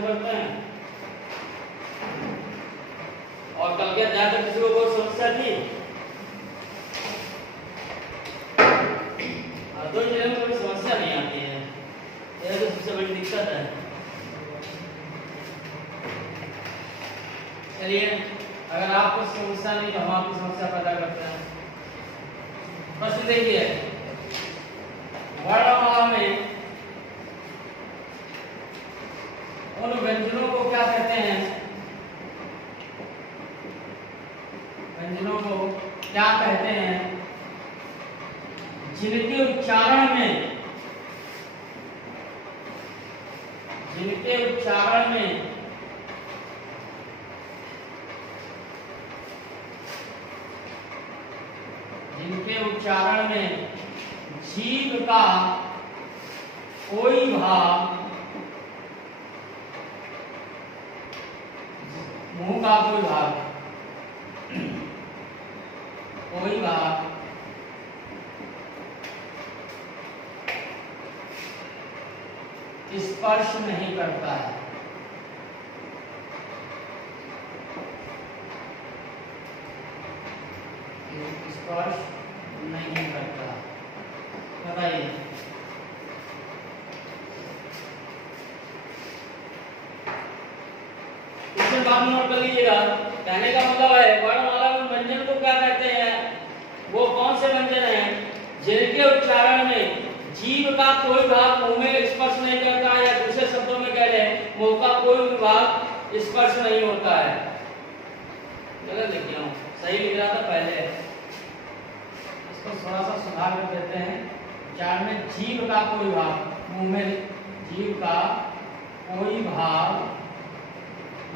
शुरू करते हैं। और कल के अध्याय तक किसी को कोई समस्या थी? दो जिले में कोई समस्या नहीं आती है, यह तो सबसे बड़ी दिक्कत है। चलिए, अगर आपको समस्या नहीं तो हम आपकी समस्या पैदा करते हैं। प्रश्न देखिए, वर्णमाला में उन व्यंजनों को क्या कहते हैं? व्यंजनों को क्या कहते हैं जिनके उच्चारण में जीभ का कोई भाग, मुंह का कोई भाग स्पर्श नहीं करता है। स्पर्श नहीं करता, बताइए। इसमें बात नोट कर लीजिएगा। कहने का मतलब है वर्णमाला में व्यंजन को क्या कहते हैं? वो कौन से व्यंजन हैं जिनके उच्चारण में जीभ का कोई भाग मुंह में स्पर्श नहीं करता है, या दूसरे शब्दों में कह लें मुंह का कोई भी भाग स्पर्श नहीं होता है। गलत लिख रहा हूं, सही लिख रहा था पहले, इसको थोड़ा सा सुधार कर देते हैं। उच्चारण में जीभ का कोई भाग, मुंह में जीभ का कोई भाग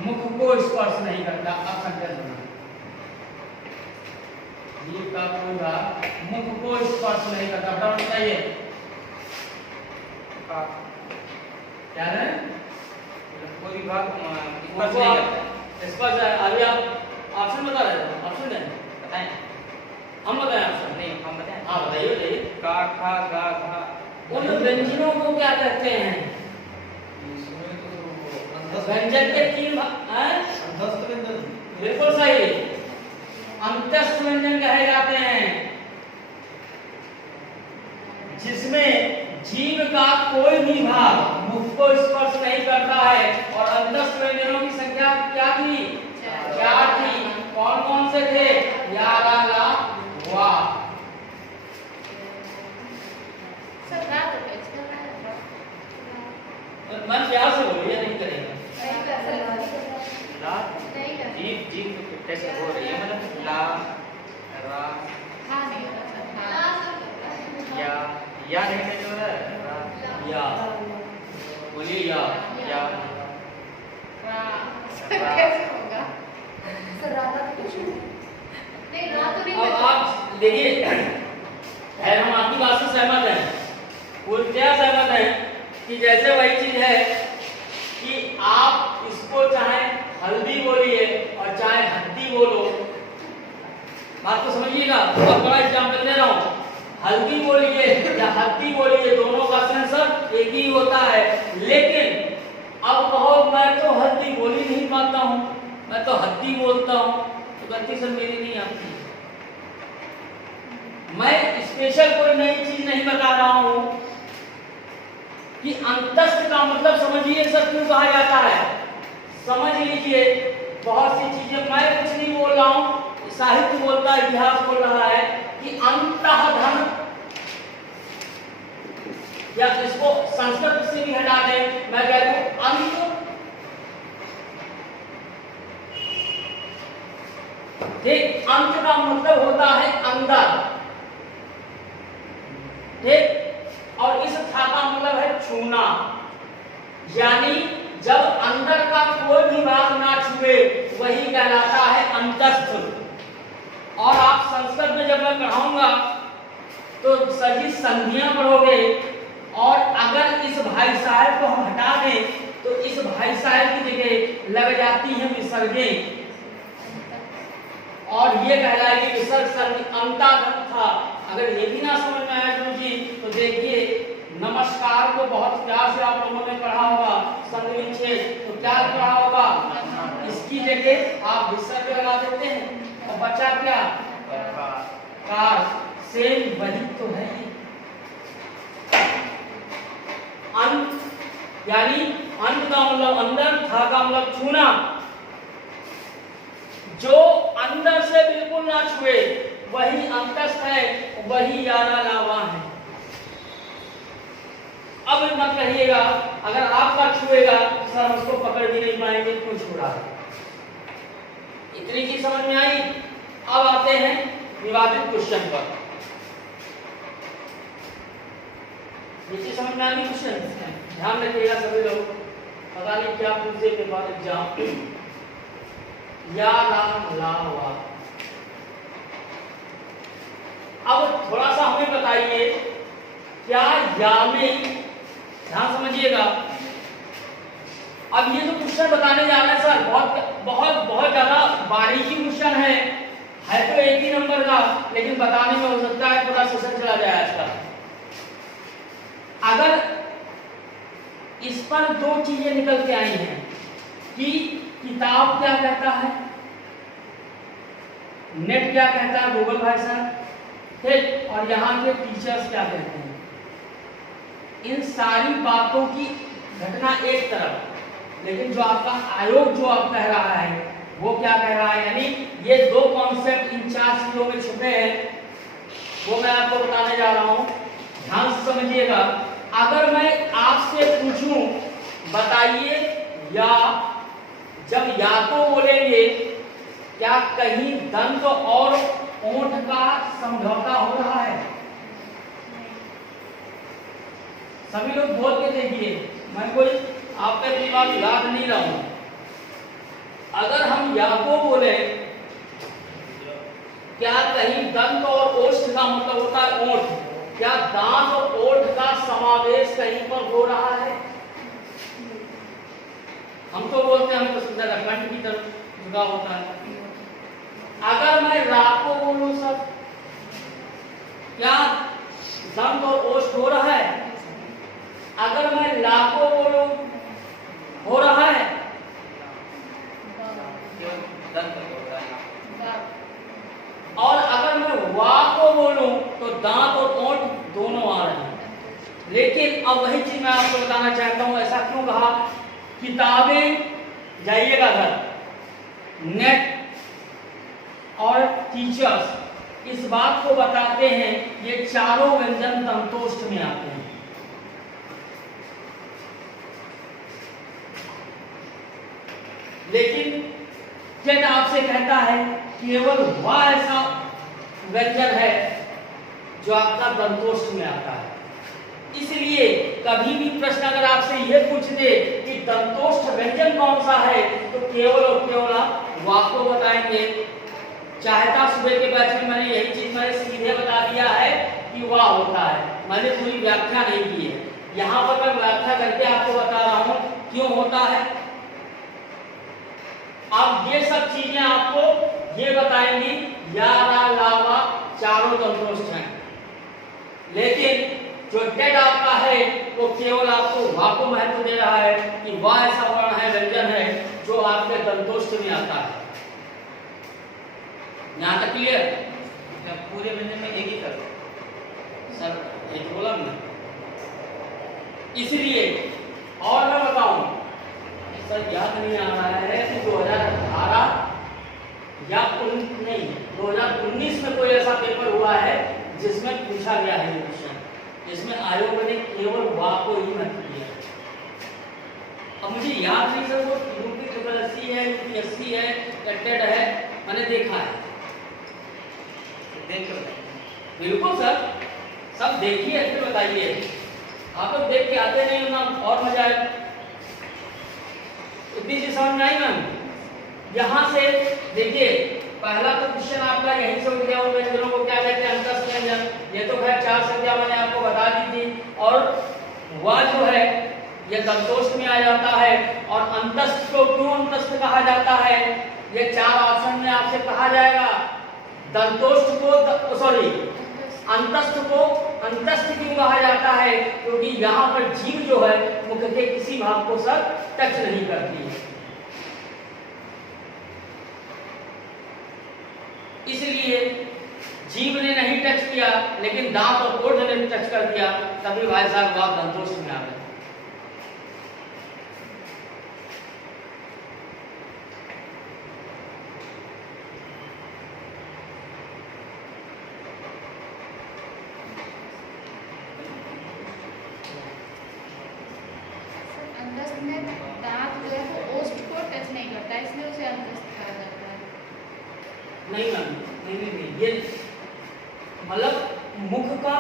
मुख को स्पर्श नहीं करता। अब सेंटेंस बना, जीभ का कोई भाग मुख को स्पर्श नहीं करता। फटाफट बताइए क्या है? कोई भाग स्पर्श नहीं करता। स्पर्श है। अभी आप ऑप्शन बता रहे थे, ऑप्शन दें, बताएं। हम बताएं ऑप्शन? नहीं, हम बताएं। हाँ बताइए बताइए। का, खा, गा, घा। उन व्यंजनों को क्या कहते हैं? व्यंजन के तीन अंतस्थ व्यंजन। बिल्कुल सही, अंतस्थ व्यंजन कहे जाते हैं जिसमें जीभ का कोई भी भाग मुख को स्पर्श नहीं करता है। और अंतस्थ व्यंजनों की संख्या क्या थी? 4 थी। कौन कौन से थे? या, ला, ला, वा। मन प्यार से बोलिए, नहीं करेंगे। ला, जीभ, जीभ कैसे हो रही है? मतलब ला, रा, या नहीं है जो है रा, या बोलिए, या या, अब आप देखिए, हम आपकी बात से सहमत हैं। वो क्या सहमत हैं कि जैसे वही चीज है कि आप इसको चाहे हल्दी बोलिए और चाहे हद्दी बोलो, बात को समझिएगा। बहुत बड़ा एग्जाम्पल दे रहा हूँ, हल्दी बोलिए या हद्दी बोलिए, दोनों का सेंसर एक ही होता है। लेकिन अब कहो मैं तो हल्दी बोल ही नहीं पाता हूँ, मैं तो हद्दी बोलता हूँ, तो गलती से मेरी नहीं आती। मैं स्पेशल कोई नई चीज नहीं बता रहा हूँ कि अंतस्थ का मतलब समझिए सर क्यों कहा जाता है। समझ लीजिए, बहुत सी चीजें मैं कुछ नहीं बोल रहा हूँ, साहित्य बोलता है, इतिहास बोल रहा है कि अंतःधन, या इसको संस्कृत से भी हटा दें, मैं कहता हूं अंत। ठीक, अंत का मतलब होता है अंदर, ठीक, और इस था का मतलब है छूना। यानी जब अंदर का कोई भी भाग ना छुए वही कहलाता है अंतस्थ। और आप संस्कृत में जब मैं पढ़ाऊंगा तो सही संधियां पढ़ोगे, और अगर इस भाई साहब को हम हटा दें तो इस भाई साहब की जगह लग जाती है विसर्गें, और ये कहलाएगी विसर्ग अंताधन था। अगर ये भी ना समझ में आया गुरु जी तो देखिए नमस्कार को बहुत प्यार से आप लोगों ने पढ़ा होगा संधिविच्छेद, तो क्या पढ़ा होगा? इसकी जगह आप विसर्ग लगा देते हैं और बचा क्या? कार। सेम वही तो है। अंत यानी अंत का मतलब अंदर, था का मतलब छूना। जो अंदर से बिल्कुल ना छुए वही अंतस्थ है, वही यारा लावा है। अब मत कहिएगा अगर आपका छुएगा सर हम उसको पकड़ भी नहीं पाएंगे, क्यों छुड़ा है। इतनी चीज समझ में आई। अब आते हैं विवादित क्वेश्चन पर। ये चीज समझ में आ गई क्वेश्चन? ध्यान रखिएगा सभी लोग, पता नहीं क्या पूछे पेपर एग्जाम। या ला वा। अब थोड़ा सा हमें बताइए क्या या में, ध्यान समझिएगा। अब ये तो क्वेश्चन बताने जा रहे हैं सर, बहुत ज्यादा बारीकी क्वेश्चन है तो एक ही नंबर का, लेकिन बताने में हो सकता है पूरा सेशन चला जाए आज का। अगर इस पर दो चीजें निकल के आई हैं कि किताब क्या कहता है, नेट क्या कहता है, गूगल भाई साहब, ठीक, और यहाँ के टीचर्स क्या कहते हैं। इन सारी बातों की घटना एक तरफ, लेकिन जो आपका आयोग जो आप कह रहा है वो क्या कह रहा है, यानी ये दो कॉन्सेप्ट इन 4 चीजों में छुपे हैं, वो मैं आपको बताने जा रहा हूं। ध्यान से समझिएगा। अगर मैं आपसे पूछूं बताइए या, जब या को बोलेंगे क्या कहीं दंत और ओंठ का समझौता हो रहा है? सभी लोग बोल के देखिए, मैं कोई आप पे अपनी बात याद नहीं रहा हूं। अगर हम या को बोले क्या कहीं दंत और ओष्ठ का मतलब होता है ओंठ, क्या दांत और ओठ का समावेश कहीं पर हो रहा है? हम तो बोलते हैं हम तो सीधा कंठ की तरफ झुका होता है। अगर मैं रा को बोलूं सर, क्या दंत और ओष्ठ हो रहा है? अगर मैं ला को बोलूं हो रहा है? और अगर मैं वा को बोलूं तो दांत और ओंठ दोनों आ रहे हैं। लेकिन अब वही चीज मैं आपको बताना चाहता हूं, ऐसा क्यों कहा? किताबें जाइएगा घर, नेट और टीचर्स इस बात को बताते हैं ये चारों व्यंजन दंतोष्ठ में आते हैं। लेकिन टेट आपसे कहता है केवल वह ऐसा व्यंजन है जो आपका दंतोष्ठ में आता है। इसलिए कभी भी प्रश्न अगर आपसे यह पूछ दे कि दंतोष्ठ व्यंजन कौन सा है, तो केवल और केवल आप वाक को बताएंगे। चाहता सुबह के बैच में मैंने यही चीज मैंने सीधे बता दिया है कि वाह होता है, मैंने पूरी व्याख्या नहीं की है। यहाँ पर मैं व्याख्या करके आपको बता रहा हूँ क्यों होता है। अब ये सब चीजें आपको ये बताएंगी या रा लावा चारों दंतोष्ठ हैं, लेकिन जो टेट आपका है वो केवल आपको वाह को महत्व दे रहा है कि वाह ऐसा वर्ण है, व्यंजन है जो आपके दंतोष्ठ में आता है। यहाँ तक क्लियर? पूरे व्यंजन में एक ही कर सर एक बोला ना, इसलिए और मैं बताऊं सर याद नहीं आ रहा है कि 2018 या 2019 में कोई ऐसा पेपर हुआ है जिसमें पूछा गया है क्वेश्चन, जिसमें आयोग ने केवल वाह को ही महत्व दिया। अब मुझे याद नहीं सर वो यूपी है, यूपीएससी है, टेट है, मैंने देखा है। देखो बिल्कुल सर, सब देखिए फिर बताइए। आप लोग देख के आते नहीं ना और मजा आए। इतनी चीज समझ में आई मैम? यहाँ से देखिए पहला तो क्वेश्चन आपका यहीं से उठ गया, उन व्यंजनों को क्या कहते हैं, अंतस्थ व्यंजन। ये तो खैर 4 संख्या मैंने आपको बता दी थी। और वह जो है ये दंतोष्ठ में आ जाता है। और अंतस्थ को क्यों अंतस्थ कहा जाता है, ये 4 ऑप्शन में आपसे कहा जाएगा। दंतोष्ठ को अंतस्थ को अंतस्थ क्यों कहा जाता है? क्योंकि यहाँ पर जीव जो है मुख के किसी भाग को सर टच नहीं करती है, इसलिए जीव ने नहीं टच किया, लेकिन दांत और कोढ़ ने टच कर दिया, तभी भाई साहब आप दंतोष्ठ में आ गए। अंतस्थ में दांत जो है वो ओष्ठ को टच नहीं करता, इसलिए उसे अंतस्थ कहा जाता है। नहीं मैम, नहीं, ये मतलब मुख का,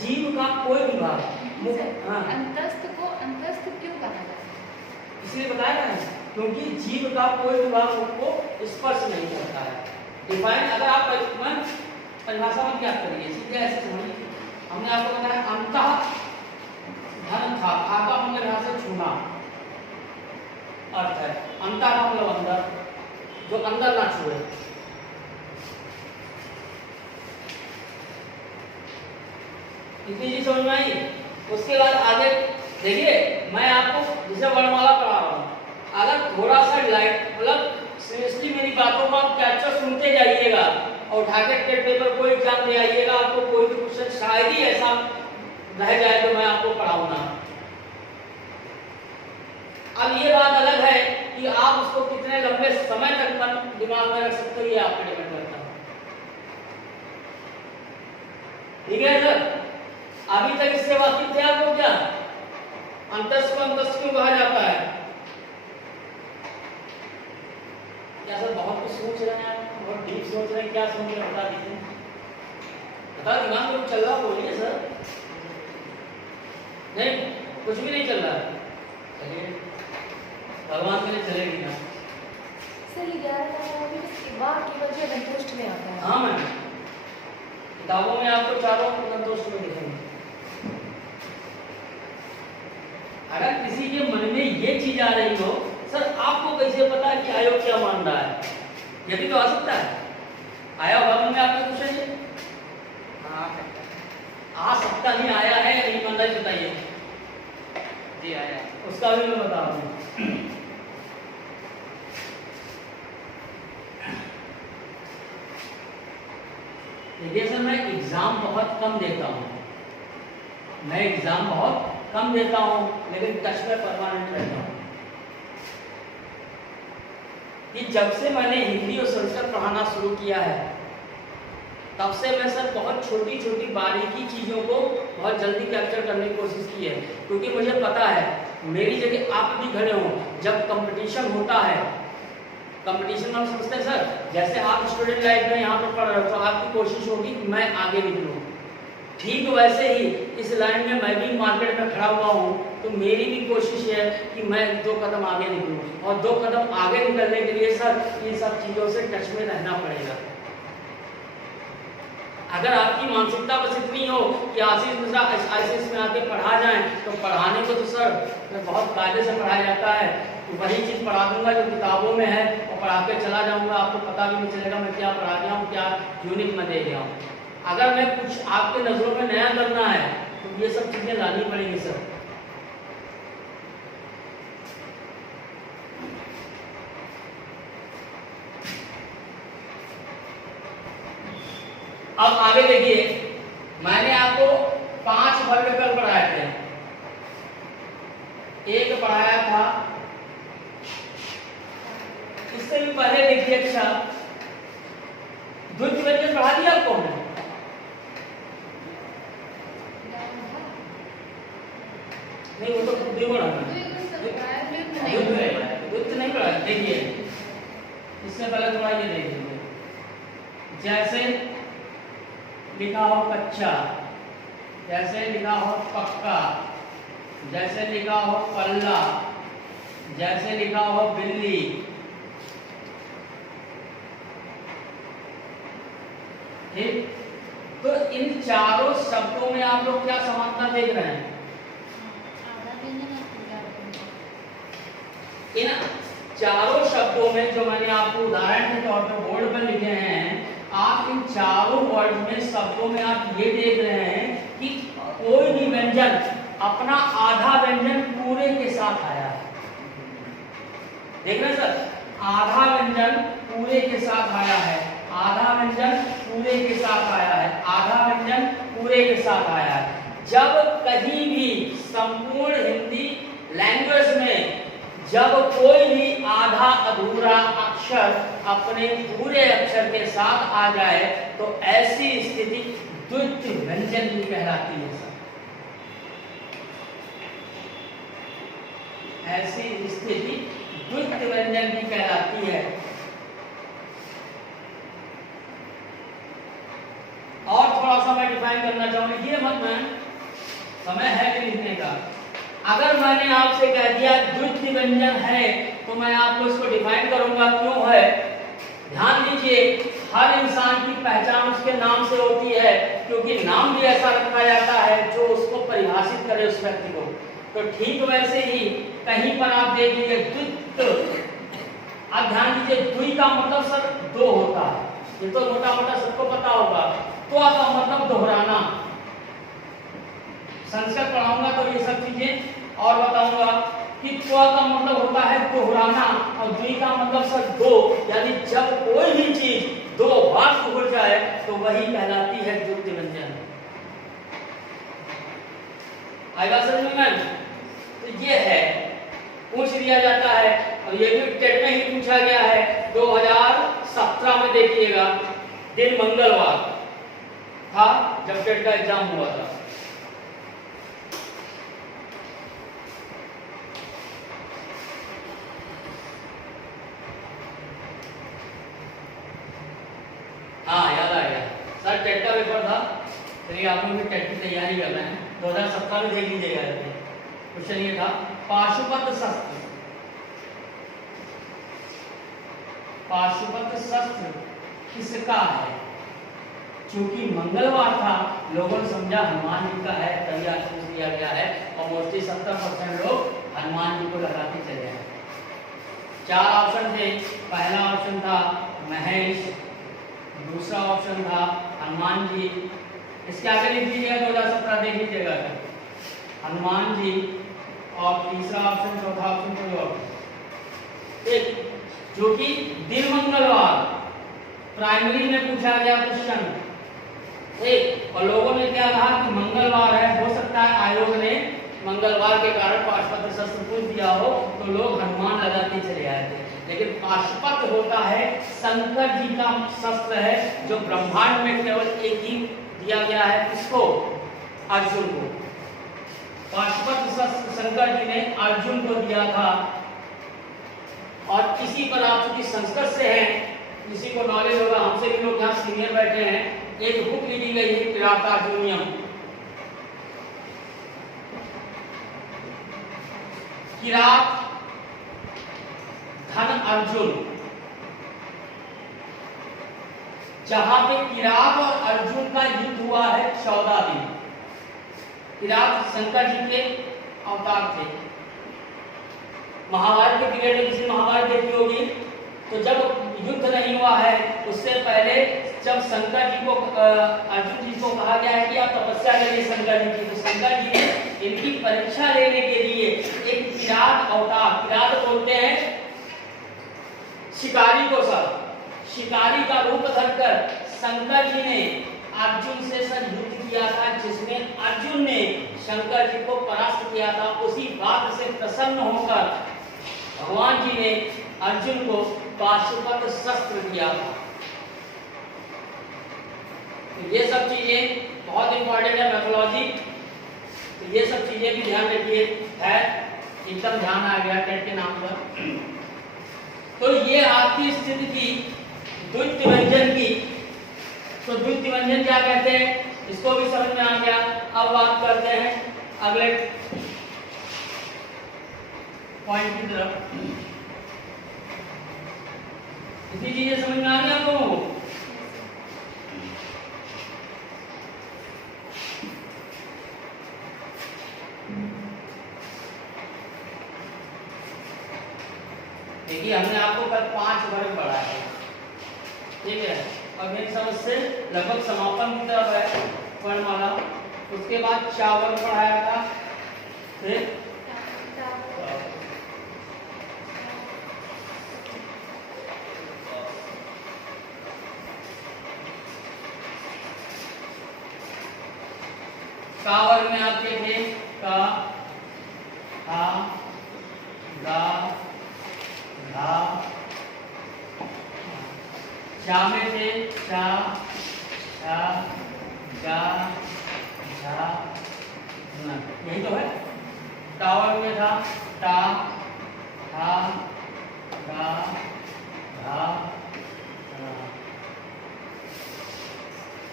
जीव का कोई भी भाग मुख, हाँ, अंतस्थ को अंतस्थ क्यों कहा जाता है? इसलिए बताया ना, क्योंकि जीव का कोई भी भाग मुख को स्पर्श नहीं करता है। डिफाइन अगर आप परिभाषा में क्या करिए, सीधे ऐसे समझिए, हमने आपको बताया अंतः धन था, का मतलब यहाँ से छूना अर्थ है, अंतः का मतलब अंदर, जो अंदर ना छुए। इतनी चीज समझ में आई? उसके बाद आगे देखिए, मैं आपको जैसे वर्णमाला पढ़ा रहा हूँ, अगर थोड़ा सा लाइट मतलब सीरियसली मेरी बातों को आप कैप्चर सुनते जाइएगा और उठा के टेट पेपर को एग्जाम दे आइएगा, आपको कोई भी क्वेश्चन शायद ही ऐसा रह जाए तो मैं आपको पढ़ाऊंगा। अब ये बात अलग है कि आप उसको कितने लंबे समय तक दिमाग में रख सकते हो, ये आप पे डिपेंड करता है। ठीक है सर, अभी तक इससे वाकिफ थे आपको? क्या अंतस्थ को अंतस्थ क्यों कहा जाता है? क्या सर बहुत कुछ सोच रहे हैं आप, बहुत डीप सोच रहे हैं, क्या सोच रहे हैं बता दीजिए, बता, दिमाग में कुछ चल रहा बोलिए सर। नहीं, कुछ भी नहीं चल रहा है, चलिए भगवान के लिए चलेगी ना। सर 11 की वजह संतुष्ट में आता है। हाँ मैम, किताबों में आपको चारों संतुष्ट में दिखेंगे। अगर किसी के मन में ये चीज आ रही हो, सर आपको कैसे पता है कि आयोग क्या मान रहा है? ये भी तो आ सकता है, आया होगा मन में आपके कुछ है? हाँ आ सकता नहीं, आया है या नहीं, ईमानदारी बताइए। जी आया, उसका भी मैं बता रहा हूँ। देखिए सर, मैं एग्जाम बहुत कम देता हूँ, मैं एग्जाम बहुत कम देता हूँ, लेकिन टच में परमानेंट रहता हूँ। कि जब से मैंने हिंदी और संस्कृत पढ़ाना शुरू किया है, तब से मैं सर बहुत छोटी छोटी बारीकी चीज़ों को बहुत जल्दी कैप्चर करने की कोशिश की है, क्योंकि मुझे पता है मेरी जगह आप भी खड़े हो, जब कंपटीशन होता है, कंपटीशन हम समझते हैं सर, जैसे आप स्टूडेंट लाइफ में यहाँ पर पढ़ रहे हो तो आपकी कोशिश होगी कि मैं आगे निकलूँ, ठीक वैसे ही इस लाइन में मैं भी मार्केट में खड़ा हुआ हूँ, तो मेरी भी कोशिश है कि मैं 2 कदम आगे निकलूँ, और 2 कदम आगे निकलने के लिए सर इन सब चीज़ों से टच में रहना पड़ेगा। अगर आपकी मानसिकता बस इतनी हो कि आशीष मिश्रा आईसीएस में आके पढ़ा जाए, तो पढ़ाने को तो सर बहुत कायदे से पढ़ाया जाता है, तो वही चीज़ पढ़ा दूंगा जो किताबों में है और पढ़ा के चला जाऊंगा, आपको पता भी नहीं चलेगा मैं क्या पढ़ा गया हूँ, क्या यूनिक में दे गया हूँ। अगर मैं कुछ आपके नज़रों में नया करना है तो ये सब चीज़ें लानी पड़ेंगी सर। अब आगे देखिए, मैंने आपको 5 वर्गकल पढ़ाए थे, एक पढ़ाया था, इससे भी पहले देखिए, अच्छा द्वितीय व्यंजन पढ़ा दिया आपको हमने? नहीं, वो तो द्विगुण है, द्वितीय नहीं पढ़ा। देखिए इससे पहले थोड़ा ये देख लीजिए, जैसे लिखा हो कच्चा, जैसे लिखा हो पक्का, जैसे लिखा हो पल्ला, जैसे लिखा हो बिल्ली, ठीक। तो इन चारों शब्दों में आप लोग क्या समानता देख रहे हैं? इन चारों शब्दों में जो मैंने आपको उदाहरण के तौर पर बोर्ड पर लिखे हैं, आप इन चारों वर्ड में शब्दों में आप ये देख रहे हैं कि कोई भी व्यंजन अपना आधा व्यंजन पूरे के साथ आया है। देख रहे हैं सर, आधा व्यंजन पूरे के साथ आया है, आधा व्यंजन पूरे के साथ आया है, आधा व्यंजन पूरे के साथ आया है। जब कहीं भी संपूर्ण हिंदी लैंग्वेज में जब कोई भी आधा अधूरा अक्षर अपने पूरे अक्षर के साथ आ जाए तो ऐसी स्थिति द्वितीय व्यंजन की कहलाती है सर। ऐसी स्थिति द्वितीय व्यंजन की कहलाती है। और थोड़ा सा मैं डिफाइन करना चाहूंगा, ये मत मैं समय है कि लिखने का। अगर मैंने आपसे कह दिया द्वितीय व्यंजन है तो मैं आपको इसको डिफाइन करूंगा क्यों है। ध्यान दीजिए, हर इंसान की पहचान उसके नाम से होती है, क्योंकि नाम भी ऐसा रखा जाता है जो उसको परिभाषित करे उस व्यक्ति को। तो ठीक वैसे ही कहीं पर आप देख लीजिए द्वित्व, आप ध्यान दीजिए द्वि का मतलब सर दो होता है, ये तो मोटा मोटा सबको पता होगा। तो का मतलब दोहराना, संस्कृत पढ़ाऊंगा तो ये सब चीजें और बताऊंगा कि त्वा का मतलब होता है दोहराना और द्वि का मतलब सर दो, यानी जब कोई भी चीज दो बार दोहर जाए तो वही कहलाती है द्वितीय व्यंजन। आएगा समझ में? तो ये है, पूछ लिया जाता है और ये भी टेट में ही पूछा गया है। 2017 में देखिएगा, दिन मंगलवार था जब टेट का एग्जाम हुआ था। हाँ याद आ गया सर, टेट का पेपर था। चलिए आप लोग भी टेट की तैयारी कर रहे हैं, 2017 में देख लीजिएगा। क्वेश्चन ये था, पाशुपत शस्त्र, पाशुपत शस्त्र किसका है? चूंकि मंगलवार था, लोगों ने समझा हनुमान जी का है, तभी आज पूछ दिया गया है और मोस्टली 70% लोग हनुमान जी को लगाते चले हैं। 4 ऑप्शन थे, पहला ऑप्शन था महेश, दूसरा ऑप्शन था हनुमान जी, इसके आगे लिख लीजिएगा 2017 देख लीजिएगा, हनुमान जी, और तीसरा ऑप्शन, चौथा ऑप्शन कोई और। एक जो कि दिन मंगलवार प्राइमरी में पूछा गया क्वेश्चन एक, और लोगों ने क्या कहा कि मंगलवार है, हो सकता है आयोग ने मंगलवार के कारण पाशुपत शस्त्र पूछ दिया हो तो लोग हनुमान लगाते चले आए थे। लेकिन पाशुपत होता है शंकर जी का शस्त्र है, जो ब्रह्मांड में केवल एक ही दिया गया है, किसको? अर्जुन को। पाशुपत शस्त्र शंकर जी ने अर्जुन को दिया था। और इसी पर आप चूंकि संस्कृत से हैं, किसी को नॉलेज होगा, हमसे भी लोग यहाँ सीनियर बैठे हैं, एक बुक लिखी गई है किरातार्जुनीयम। किरात धन अर्जुन, जहां पे किरात और अर्जुन का युद्ध हुआ है 14 दिन। किरात शंकर जी के अवतार थे। महाभारत के पीरियड में किसी महाभारत देखी होगी, तो जब युद्ध नहीं हुआ है उससे पहले जब शंकर जी को अर्जुन जी को कहा गया है कि आप तपस्या करिए शंकर जी की, तो शंकर जी ने इनकी परीक्षा लेने के लिए एक किरात अवतार, किरात बोलते हैं शिकारी को सर, शिकारी का रूप धरकर शंकर जी ने अर्जुन से सर युद्ध किया था, जिसमें अर्जुन ने शंकर जी को परास्त किया था। उसी बात से प्रसन्न होकर भगवान जी ने अर्जुन को पाशुपत शस्त्र दिया था। तो ये सब चीजें बहुत इंपॉर्टेंट है, मैथोलॉजी, तो ये सब चीजें भी ध्यान रखिए। है एकदम ध्यान आ गया टेट के नाम पर। तो ये आपकी स्थिति थी द्वितीय व्यंजन की। तो द्वितीय व्यंजन क्या कहते हैं, इसको भी समझ में आ गया। अब बात करते हैं अगले पॉइंट की तरफ। इतनी चीजें समझ में आ गई आप लोगों को? देखिए हमने आपको कल 5 वर्ग पढ़ा है, ठीक है। और मेरी समझ से लगभग समापन की तरफ है वर्णमाला। उसके बाद चावल पढ़ाया था, फिर कावर में आपके थे का, हा, गा, धा। चा में थे चा, छा, जा, झा, न। यही तो है। टावर में था टा, था, धा, धा, धा।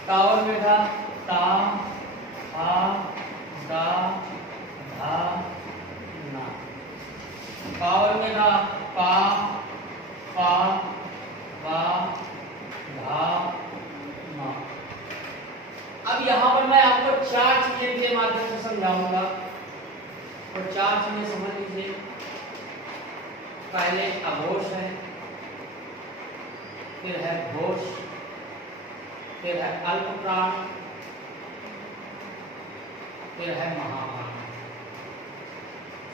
टावर में था ता, हा, दा, धा, ना। कावर में था पा, पा, वा, धा, मा। अब यहाँ पर मैं आपको 4 चीजें के माध्यम से समझाऊंगा और 4 चीजें समझ लीजिए। पहले अघोष है, फिर है घोष, फिर है अल्प प्राण, फिर है महाप्राण।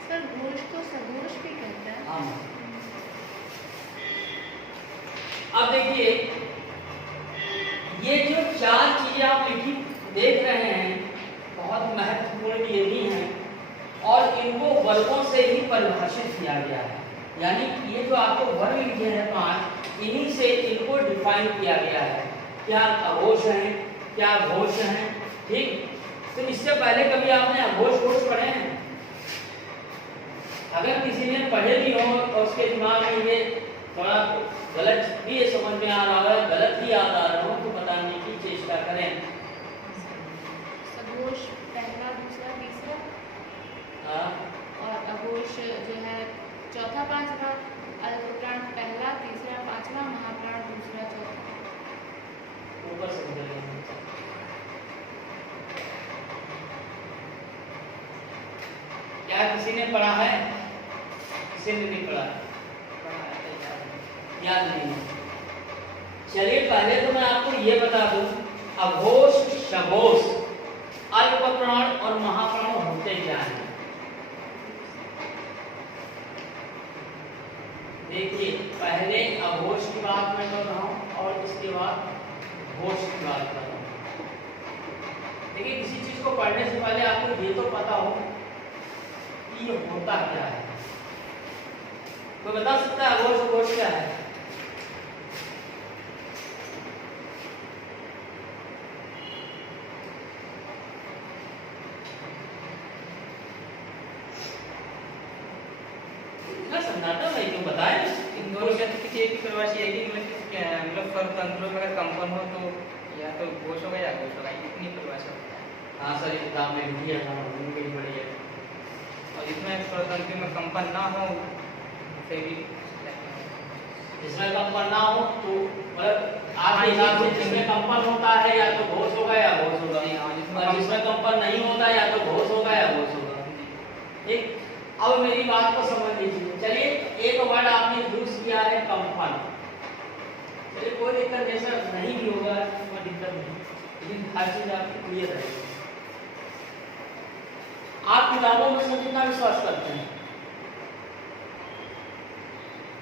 सर घोष को सघोष भी कहते हैं। हाँ। अब देखिए ये जो 4 चीजें आप लिखी देख रहे हैं बहुत महत्वपूर्ण ये भी हैं और इनको वर्गों से ही परिभाषित किया गया है। यानी ये जो आपको वर्ग लिखे हैं 5, इन्हीं से इनको डिफाइन किया गया है। क्या अघोष हैं, क्या घोष हैं, ठीक। तो इससे पहले कभी आपने अघोष घोष पढ़े हैं? अगर किसी ने पढ़े भी हो और उसके दिमाग में ये थोड़ा गलत भी ये समझ में आ रहा है, गलत ही याद आ रहा हो, तो बताने की चेष्टा करें। सघोष पहला, दूसरा, तीसरा। हाँ। और अघोष जो है चौथा, पांचवा। अल्पप्राण पहला, तीसरा, पांचवा। महाप्राण दूसरा, चौथा। ऊपर से उधर क्या किसी ने पढ़ा है? किसी ने नहीं पढ़ा? याद नहीं। चलिए पहले तो मैं आपको ये बता दूं, अघोष, सघोष, अल्पप्राण और महाप्राण होते क्या हैं। देखिए पहले अघोष की बात मैं कर रहा हूं और इसके बाद घोष की बात कर रहा हूं। देखिए किसी चीज को पढ़ने से पहले आपको ये तो पता हो कि ये होता क्या है। कोई बता सकता है अघोष और घोष क्या है? इतना सन्नाटा भाई क्यों बताए? इन दोनों में से किसी एक की परिभाषा है कि मतलब स्वतंत्रों में अगर कंपन हो तो या तो घोष होगा या घोष होगा, इतनी परिभाषा होता है। हाँ सर, ये किताब में लिखी है, हाँ उनकी बड़ी है। और इसमें स्वतंत्र में कंपन ना हो फिर भी जिसमें कंपन ना हो तो मतलब आपके हिसाब से जिसमें कंपन होता है या तो घोष होगा या घोष होगा, और जिसमें कंपन नहीं होता या तो घोष होगा या घोष होगा। ठीक, अब मेरी बात को समझ लीजिए। चलिए एक वर्ड आपने यूज किया है कंपन। चलिए कोई दिक्कत जैसा नहीं भी होगा, कोई दिक्कत नहीं, लेकिन हर चीज आपकी क्लियर है। आप किताबों में से कितना विश्वास करते हैं?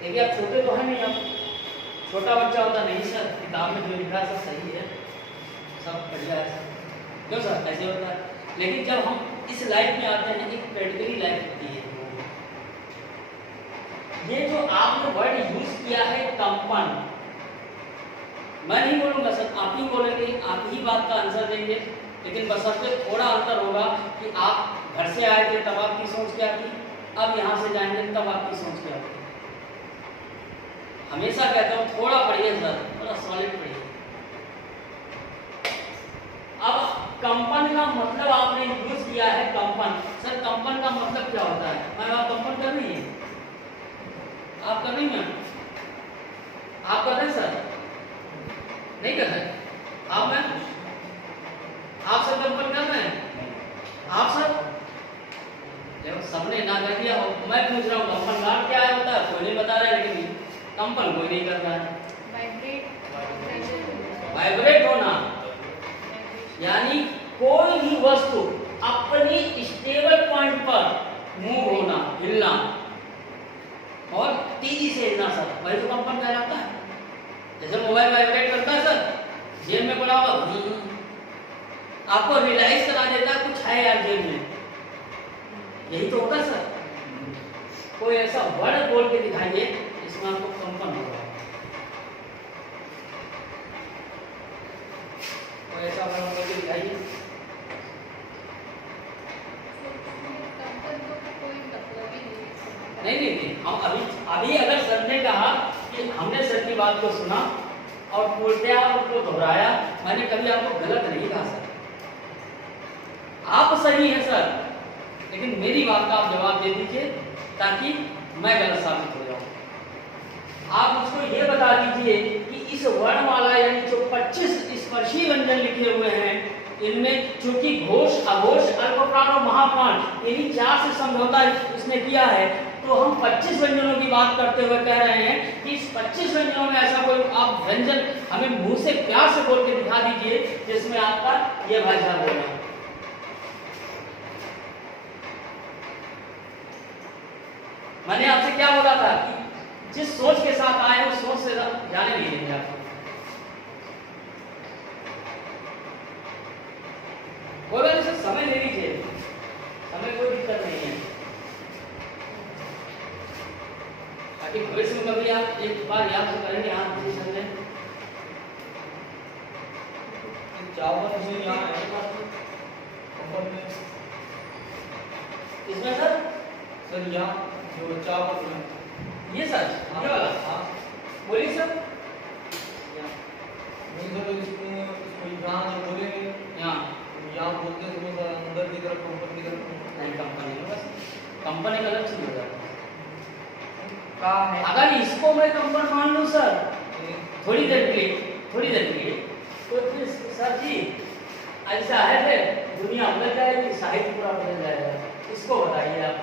देखिए आप छोटे तो हैं नहीं, अब छोटा बच्चा होता नहीं सर, किताब में जो लिखा है सब सही है, सब बढ़िया है, क्यों सर ऐसे होता है। लेकिन जब हम इस लाइफ में आते हैं, एक कैटेगरी लाइफ होती है। ये जो आपने वर्ड यूज किया है कंपन, मैं नहीं बोलूंगा सर, आप ही बोलेंगे, आप ही बात का आंसर देंगे, लेकिन बशर्ते थोड़ा अंतर होगा कि आप घर से आए थे तब आपकी सोच क्या थी, अब यहाँ से जाएंगे तब आपकी सोच क्या थी। हमेशा कहता हूँ थोड़ा पढ़िए सर, थोड़ा सॉलिड पढ़िए। अब कंपन का मतलब आपने यूज किया है कंपन। सर कंपन का मतलब क्या होता है? मैं आप कंपन कर रही है, आप कर रही हैं, आप कर रहे सर, नहीं कर रहे आप? मैं आप सब कंपन कर रहे हैं? आप सब जब सबने ना कर दिया, मैं पूछ रहा हूँ कंपन गार्ड क्या है, होता है कोई नहीं बता रहा है, लेकिन कंपन कोई नहीं कर रहा है। वाइब्रेट, प्रेशर वाइब्रेट होना यानी कोई भी वस्तु अपनी स्टेबल पॉइंट पर मूव होना, हिलना और तेजी से हिलना सर, वही तो कंपन कहलाता है। जैसे मोबाइल वाइब्रेट करता है सर, जेब में पड़ा हुआ आपको रियलाइज करा देता है कुछ है यार जेब में, यही तो होगा सर। कोई ऐसा वर्ड बोल के दिखाइए इसमें आपको कंपन होगा, कोई ऐसा वर्ड बोल के दिखाइए। नहीं, हम अभी अगर सर ने कहा कि हमने सर की बात को सुना और पूर्णतया उसको दोहराया, मैंने कभी आपको गलत नहीं कहा सर, आप सही हैं सर, लेकिन मेरी बात का आप जवाब दे दीजिए ताकि मैं गलत साबित हो जाऊं। आप मुझको ये बता दीजिए कि इस वर्णमाला यानी जो 25 स्पर्शी व्यंजन लिखे हुए हैं, इनमें चूंकि घोष, अघोष, अल्पप्राण और महाप्राण इन्हीं 4 से समझौता उसने किया है, तो हम 25 व्यंजनों की बात करते हुए कह रहे हैं कि इस 25 व्यंजनों में ऐसा कोई आप व्यंजन हमें मुंह से प्यार से बोल के दिखा दीजिए जिसमें आपका ये भाई साहब बोला। मैंने आपसे क्या बोला था कि जिस सोच के साथ आए उस सोच से जाने नहीं देंगे आपको। कोई बात नहीं, समय ले लीजिए, समय कोई दिक्कत नहीं है, ताकि भविष्य में कभी आप एक बार याद तो करेंगे। आप किसी समय चावल जो यहाँ है ऊपर में, इसमें सर यहाँ जो चावल में ये सर ये वाला, हाँ बोलिए सर। नहीं सर, इसको यहाँ जो बोलेंगे यहाँ बोलते हैं तो अंदर की तरफ, ऊपर की तरफ नहीं, कंपनी में बस कंपनी का अलग चीज हो जाता कहाँ है? है। अगर इसको मैं कंपन मान लूं सर थोड़ी देर के लिए, तो फिर सर जी ऐसा है फिर दुनिया बदल जाएगी, साहित्य पूरा बदल जाएगा। इसको बताइए आप।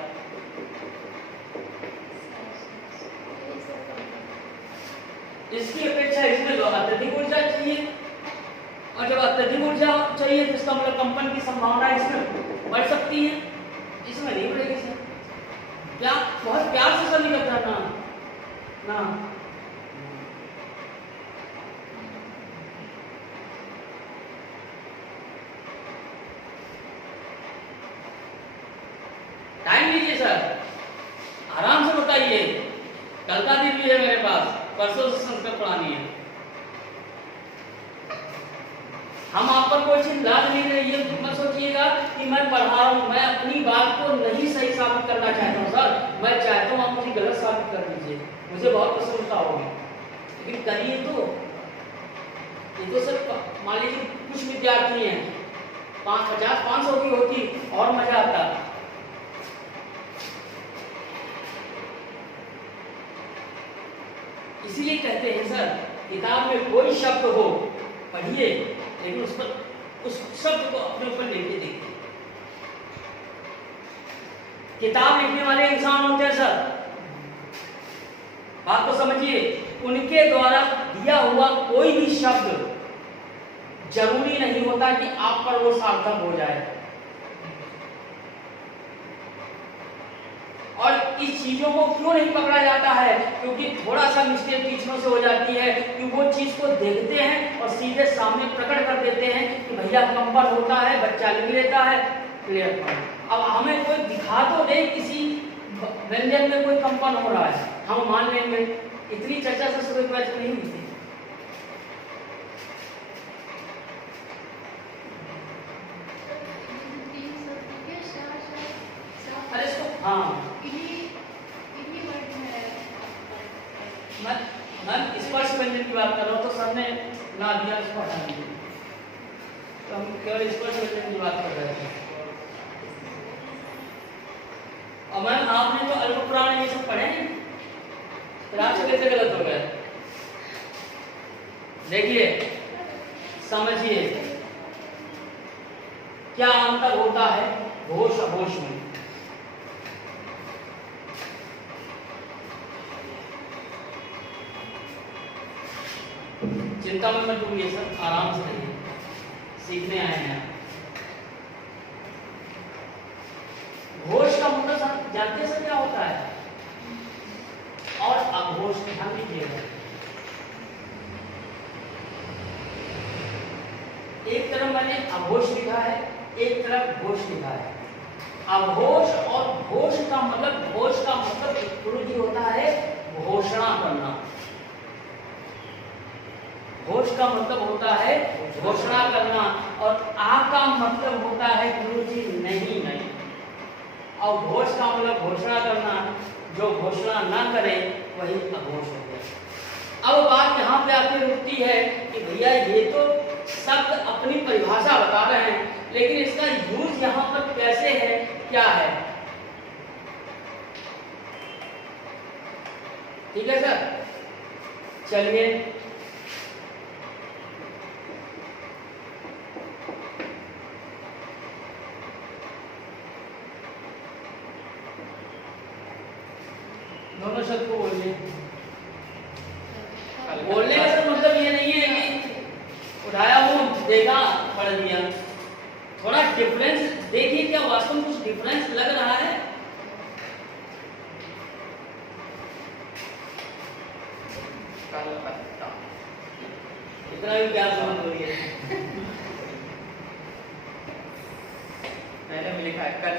इसकी अपेक्षा इसमें जो अत्यधिक ऊर्जा चाहिए, और जब अत्यधिक ऊर्जा चाहिए तो इसका मतलब कंपन की संभावना इसमें बढ़ सकती है, इसमें नहीं बढ़ेगी सर। क्या बहुत प्यार से सर निकल जाना ना, टाइम लीजिए सर, आराम से बताइए। कल का दिन भी है मेरे पास, परसों से संस्कृत पढ़ानी है। हम आप पर कोई चीज लाद नहीं रहे, ये मत सोचिएगा कि मैं पढ़ा रहा हूं, मैं अपनी बात को नहीं सही साबित करना चाहता हूं सर, मैं चाहता हूं आप मुझे गलत साबित कर दीजिए, मुझे बहुत प्रसन्नता होगी, लेकिन करिए तो। ये तो सर मान लीजिए कुछ विद्यार्थी हैं, 50-500 की होती और मजा आता। इसीलिए कहते हैं सर, किताब में कोई शब्द हो पढ़िए, लेकिन उस पर उस शब्द को अपने ऊपर लेके देखिए। किताब लिखने वाले इंसान होते हैं सर, बात को समझिए, उनके द्वारा दिया हुआ कोई भी शब्द जरूरी नहीं होता कि आप पर वो सार्थक हो जाए। और इस चीजों को क्यों नहीं पकड़ा जाता है? क्योंकि थोड़ा सा मिस्टेक टीचरों से हो जाती है कि वो चीज को देखते हैं और सीधे सामने प्रकट कर देते हैं कि भैया कंपन होता है, बच्चा लिख लेता है, क्लियर। अब हमें कोई दिखा तो दे किसी व्यंजन में कोई कंपन हो रहा है, हम मान लेंगे। इतनी चर्चा से सुबह बैच नहीं हुई थी। अरे इसको हाँ मैं स्पर्श व्यंजन की बात कर रहा हूँ, तो सर ने ना दिया, उसको हटा दीजिए। तो हम केवल स्पर्श व्यंजन की बात कर रहे थे। और मैम आपने जो अल्पप्राण ये सब पढ़े हैं, फिर आपसे कैसे गलत हो गया? देखिए समझिए क्या अंतर होता है घोष अघोष में। चिंता में मत होइए सर, आराम से रहिए, सीखने आए हैं। घोष का मतलब सर जानते सर क्या होता है? और अघोष, ध्यान दीजिएगा, एक तरफ मैंने अघोष लिखा है, एक तरफ घोष लिखा है। अघोष और घोष का मतलब, घोष का मतलब गुरु जी होता है घोषणा करना। घोष का मतलब होता है घोषणा करना, और आ का मतलब होता है गुरु जी नहीं नहीं, और घोष का मतलब घोषणा करना, जो घोषणा ना करे वही अघोष हो गया। अब बात यहाँ पे आके रुकती है कि भैया ये तो शब्द अपनी परिभाषा बता रहे हैं, लेकिन इसका यूज यहाँ पर कैसे है, क्या है? ठीक है सर, चलिए दोनों शब्द को बोलिए। बोलने का तो मतलब ये नहीं है कि उठाया हूँ देखा पढ़ दिया, थोड़ा डिफरेंस देखिए, क्या वास्तव में कुछ डिफरेंस लग रहा है? इतना भी क्या समझ हो रही है? पहले में लिखा है कल,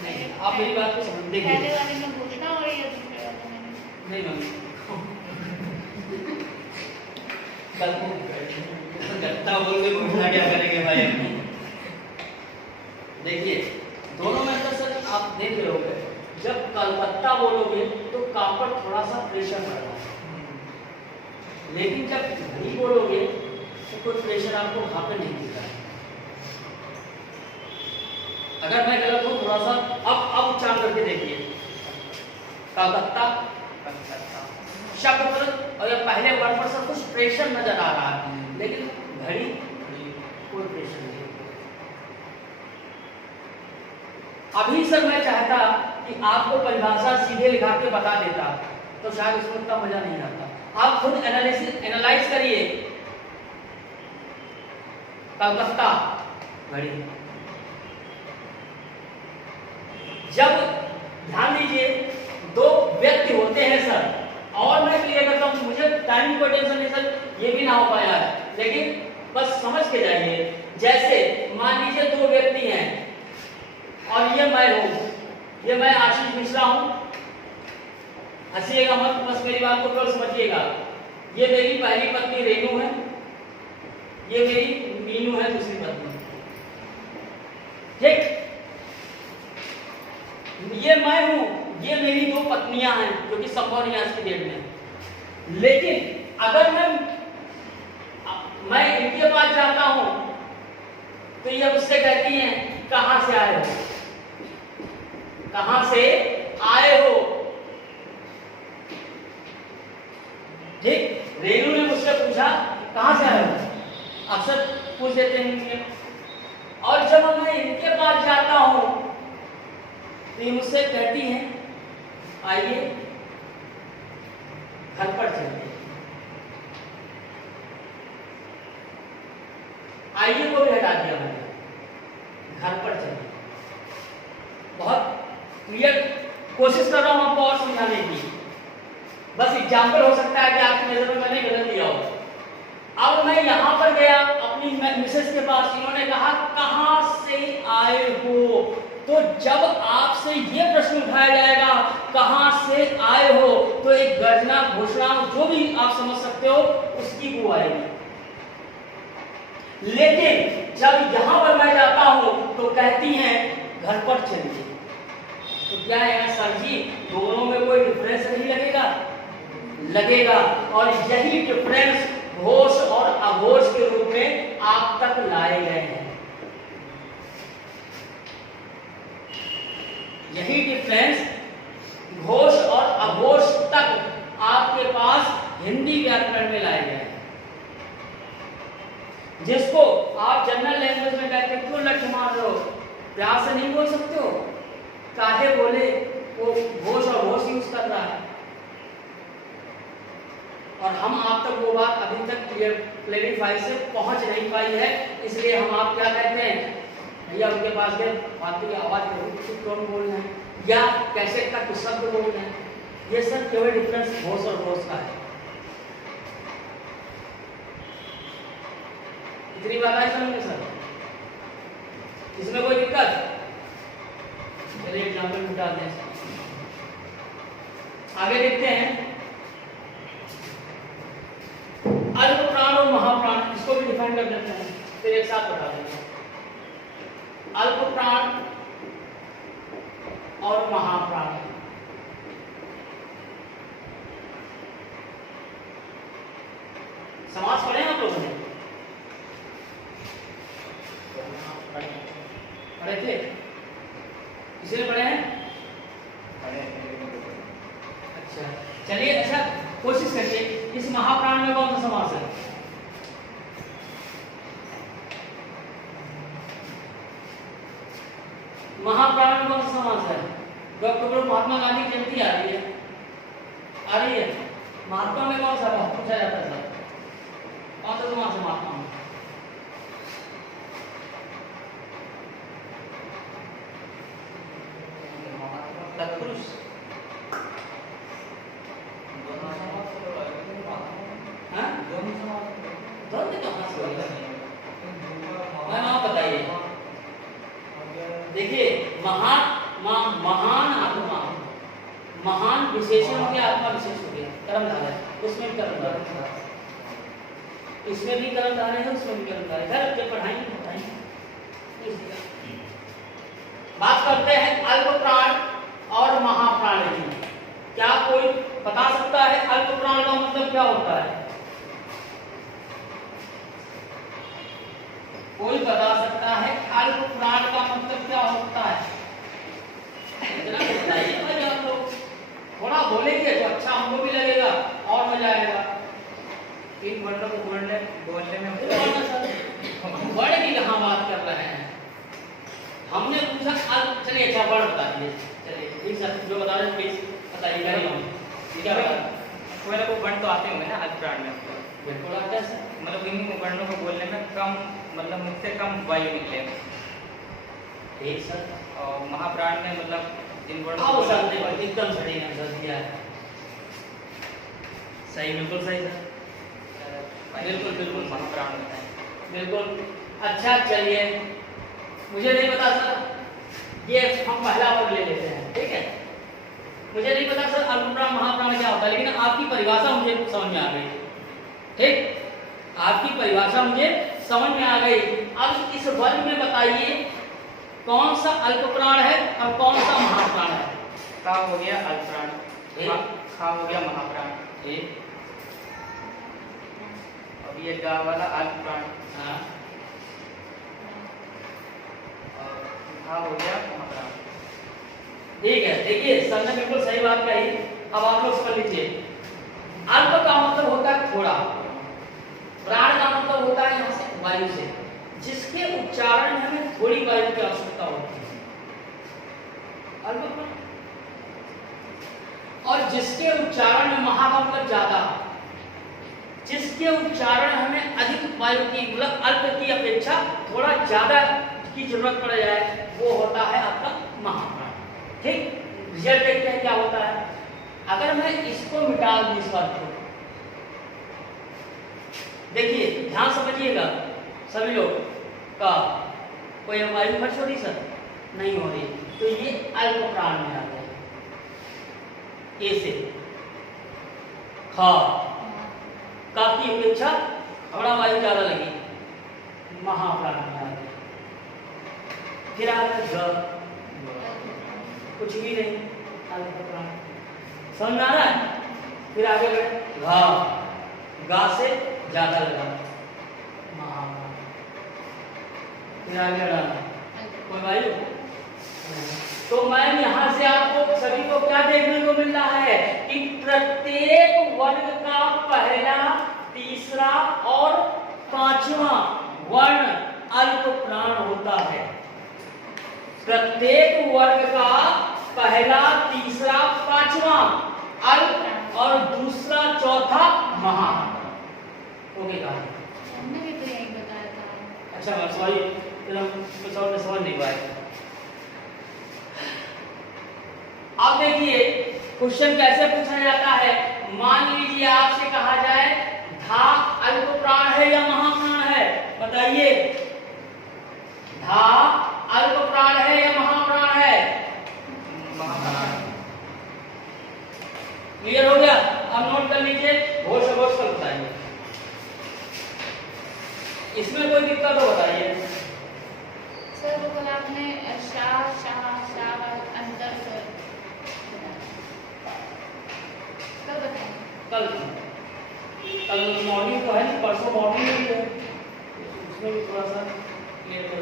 नहीं, आप मेरी बात को समझ देखिए। पहले वाले में घोषणा हो रही है, दूसरे वाले में नहीं मम्मी, गत्ता बोल के घोषणा क्या करेंगे भाई अपनी? देखिए दोनों में तो सर आप देख रहे होगे, जब कलकत्ता बोलोगे तो का पर थोड़ा सा प्रेशर पड़ रहा है, लेकिन जब घड़ी बोलोगे तो कोई प्रेशर आपको वहां पे नहीं दिख रहा है। अगर मैं गलत हूं थोड़ा सा अब उच्चारण करके देखिए, कलकत्ता शब्द पर और पहले वर्ड पर सब कुछ प्रेशर नजर आ रहा है, लेकिन घड़ी कोई प्रेशर नहीं। अभी सर मैं चाहता कि आपको परिभाषा सीधे लिखा के बता देता तो शायद उसमें उतना मजा नहीं आता। आप खुद एनालाइज करिए, कलकत्ता घड़ी, जब ध्यान दीजिए दो व्यक्ति होते हैं सर, और मैं क्लियर करता हूं, मुझे टाइम की कोई टेंशन नहीं सर, ये भी ना हो पाया है, लेकिन बस समझ के जाइए। जैसे मान लीजिए दो व्यक्ति हैं और ये मैं हूं, ये मैं आशीष मिश्रा हूं, हंसिएगा मत, बस मेरी बात को केवल समझिएगा। ये मेरी पहली पत्नी रेनू है, ये मेरी मीनू है दूसरी पत्नी, ठीक? ये मैं हूं, ये मेरी दो पत्नियां हैं, जो कि संभव नहीं आज की डेट में। लेकिन अगर मैं इनके पास जाता हूं तो ये मुझसे कहती हैं कहां से आए हो, कहां से आए हो, ठीक? रेनू ने मुझसे पूछा कहां से आए हो, अक्सर पूछ देते हैं। और जब मैं इनके पास जाता हूं तो ये मुझसे कहती हैं आइए घर पर चलते, आइए को भी हटा दिया मैंने, घर पर चलते। बहुत क्लियर कोशिश कर रहा हूं आपको और समझाने की, बस एग्जाम्पल हो सकता है कि आपकी नजर में मैंने गलत दिया हो। अब मैं यहां पर गया अपनी मिसेस के पास, इन्होंने कहा कहां से आए हो, तो जब आपसे ये प्रश्न उठाया जाएगा कहां से आए हो, तो एक गर्जना घोषणा जो भी आप समझ सकते हो उसकी वो आएगी। लेकिन जब यहां पर मैं जाता हूं तो कहती हैं घर पर चलिए, तो क्या है सर जी, दोनों में कोई डिफरेंस नहीं लगेगा? लगेगा, और यही डिफरेंस घोष और अघोष के रूप में आप तक लाए गए हैं। यही डिफरेंस घोष और अघोष तक आपके पास हिंदी व्याकरण में लाए गए हैं, जिसको आप जनरल लैंग्वेज में कहते हैं क्यों लठ मार रहे हो, प्यार से नहीं बोल सकते हो, काहे बोले, वो घोष और घोष यूज कर रहा है, और हम आप तक वो बात अभी तक क्लैरिफाई से पहुंच नहीं पाई है, इसलिए हम आप क्या कहते हैं, भैया उनके पास गए, फालतू की आवाज में कौन बोल रहे हैं या कैसे का कुछ शब्द बोल रहे हैं, ये सब केवल डिफरेंस घोष और घोष का है। इतनी बात आई समझ में सर? इसमें कोई दिक्कत? चलिए एग्जाम्पल निकालते हैं, आगे देखते हैं। अल्प प्राण और महाप्राण, इसको भी डिफाइन कर देते हैं, फिर एक साथ बता देंगे। अल्प प्राण और महाप्राण, समास पढ़े हैं आप लोगों ने? पढ़े थे? किसी ने पढ़े हैं? अच्छा चलिए, अच्छा कोशिश करके इस महाप्राण में कौन सा समास है? महाप्राण में कौन सा समास है? डॉक्टर महात्मा गांधी की जयंती आ रही है, आ रही है, महात्मा में कौन सा बहुत पूछा जाता है, कौन सा समास है महात्मा में? तत्पुरुष, दोनों कहाँ से होगा? मैं नाम बताइए। देखिए महान आत्मा, महान विशेषण हो गया, आत्मा विशेष हो गया, कर्मधारय, उसमें भी कर्मधारय, इसमें भी कर्मधारय है, उसमें भी कर्मधारय है। घर के पढ़ाएंगे बताएंगे। बात करते हैं अल्प प्राण और महाप्राण की। क्या कोई बता सकता है अल्प प्राण का मतलब क्या होता है? कोई बता सकता है अल्प प्राण का मतलब क्या होता है? इतना बताइए भाई, आप लोग थोड़ा बोलेंगे तो अच्छा हमको भी लगेगा और मजा आएगा। इन वर्णों को बोलने में वर्ड की कहाँ बात कर रहे हैं? हमने पूछा अल्प, चलिए अच्छा वर्ड बता दीजिए, चलिए ठीक सर, जो बता रहे प्लीज बताइएगा। ठीक है, कोई ना कोई वर्ण तो आते होंगे ना अल्प प्राण में, बिल्कुल आता है सर। मतलब इन वर्णों को बोलने में कम, मतलब मुझसे कम वायु निकले। ठीक सर। और महाप्राण में मतलब जिन वर्णों आओ को सर, देखो एकदम सही आंसर दिया है, सही, बिल्कुल सही सर, बिल्कुल बिल्कुल महाप्राण होता है। बिल्कुल। अच्छा चलिए, मुझे नहीं पता सर, ये हम पहला वर्ड ले लेते हैं, ठीक है? मुझे नहीं पता सर अल्प प्राण महाप्राण क्या होता है, लेकिन आपकी परिभाषा मुझे समझ में आ गई, ठीक? आपकी परिभाषा मुझे समझ में आ गई। अब इस वर्ग में बताइए कौन सा अल्प प्राण है और कौन सा महाप्राण है? का हो गया अल्प प्राण, खा हो गया महाप्राण, ठीक। और ये गा वाला अल्प प्राण, हाँ, और खा हो गया महाप्राण। ठीक है। देखिए सर ने बिल्कुल सही बात कही। अब आप लोग समझ लीजिए, अल्प का मतलब होता है थोड़ा, प्राण का मतलब होता है यहाँ से वायु से, जिसके उच्चारण में हमें थोड़ी वायु की आवश्यकता होती है, अल्प प्राण। और जिसके उच्चारण में महा का मतलब ज्यादा, जिसके उच्चारण हमें अधिक वायु की, मतलब अल्प की अपेक्षा थोड़ा ज्यादा की जरूरत पड़ जाए, वो होता है आपका महाप्राण, ठीक? रिजल्ट देखते हैं क्या होता है। अगर मैं इसको मिटा दूं, इस बात को देखिए, ध्यान समझिएगा सभी लोग का, कोई वायु खर्च हो रही सर? नहीं हो रही, तो ये अल्प प्राण में आता है। ए से खा का की अपेक्षा थोड़ा वायु ज्यादा लगी, महाप्राण में आता है। फिर आता है कुछ भी नहीं, अल्प प्राण, समझ आ रहा है? फिर आगे बढ़े, घा, गा से ज्यादा लगा, महाप्राण। फिर आगे बढ़ाना, कोई वायु। तो मैं यहाँ से आपको सभी को क्या देखने को मिल रहा है कि प्रत्येक वर्ग का पहला, तीसरा और पांचवा वर्ण अल्प प्राण होता है। प्रत्येक वर्ग का पहला तीसरा पांचवा अल्प और दूसरा चौथा महा। ओके कहा हमने भी तो यही बताया था। अच्छा सॉरी कुछ और मैं समझ नहीं पाया। अब देखिए क्वेश्चन कैसे पूछा जाता है। मान लीजिए आपसे कहा जाए धा अल्प प्राण है या महाप्राण है, बताइए। धा अल्प प्राण है या महाप्राण है? क्लियर हो गया? अब नोट कर लीजिए, घोष अघोष कर बताइए। इसमें कोई दिक्कत हो बताइए। सर वो कल आपने शाह शाह शाह अंतर सर कल बताएं। कल मॉर्निंग तो है नहीं, परसों मॉर्निंग भी है, उसमें भी थोड़ा सा क्लियर कर